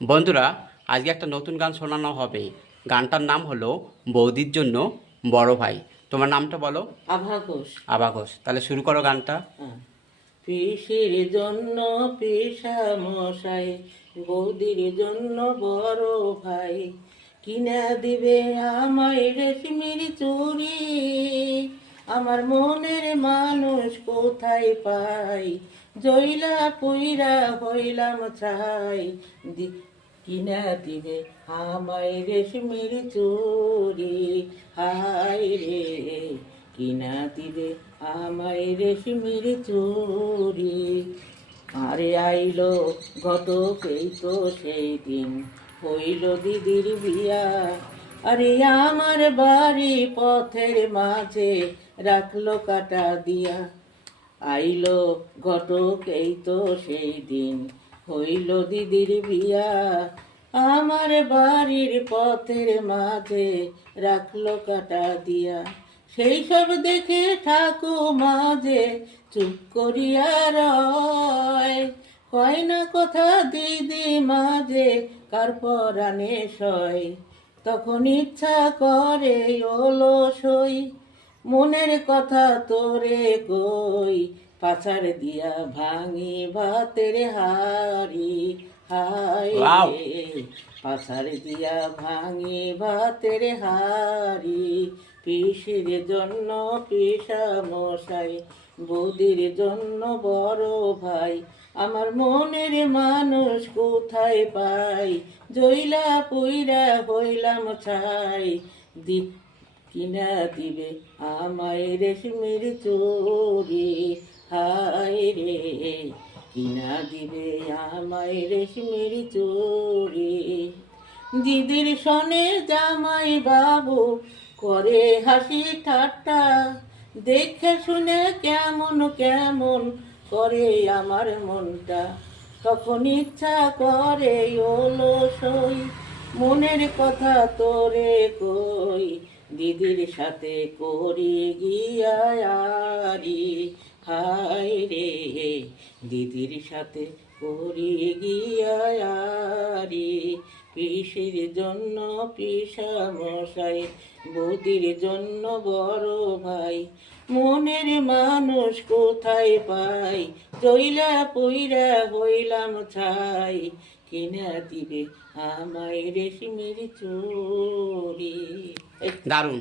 বন্ধুরা, আজকে একটা নতুন গান শোনানো হবে। গানটার নাম হলো বৌদির জন্য বড় ভাই। তোমার নামটা বলো। আভা ঘোষ। আবা ঘোষ। তাহলে শুরু করো গানটা। হ্যাঁ। পিসির জন্য পিসা মশাই, বৌদির জন্য বড় ভাই, কিনা দিবে আমায় রেশমির চুড়ি, আমার মনের মানুষ কোথায় পাই, জইলা পুইরা হইলাম ছাই, কিনা দিবে আমায় রেশমির চুড়ি, হাই রে কিনা দিবে আমায় রেশমির চুড়ি। আরে আইলো ঘটকেই তো সেই দিন, হইল দিদির বিয়া, আরে আমার বাড়ি পথের মাঝে রাখলো কাটা দিয়া। আইলো ঘটকেই তো সেই দিন, হইল দিদির বিয়া, আমার বাড়ির পথের মাঝে রাখলো কাটা দিয়া। সেই সব দেখে ঠাকুমা যে চুপ করিয়া রয়, কয় না কথা দিদি মাঝে কার পরাণে সয়, তখন ইচ্ছা করে ওলো সই, মনের কথা তোরে কই, পাছার দিয়া ভাঙি ভাতের হাড়ি, হায় ওয়াও! রে পাছার দিয়া ভাঙি ভাতের হাড়ি, পিসির জন্য পিসা মশাই, বৌদির জন্য বড় ভাই, আমার মনের মানুষ কোথায় পাই, জইলা পুইরা হইলাম ছাই, কিনা দিবে আমায় রেশমির চুড়ি, হায় রে কিনা দিবে আমায় রেশমির চুড়ি। দিদির সনে জামাই বাবু করে হাসি ঠাট্টা, দেখে শুনে কেমন কেমন করে আমার মনটা, তখন ইচ্ছা করে ওলো সই, মনের কথা তোরে কই, দিদির সাথে করি গিয়ারি, হায় রে দিদির সাথে করি গিয়ারি, পিসির জন্য পিসা মশাই, বৌদির জন্য বড় ভাই, মনের মানুষ কোথায় পাই, জইলা পুইরা হইলাম ছাই, কিনা দিবে আমায় রেশমির চুড়ি। দারুণ।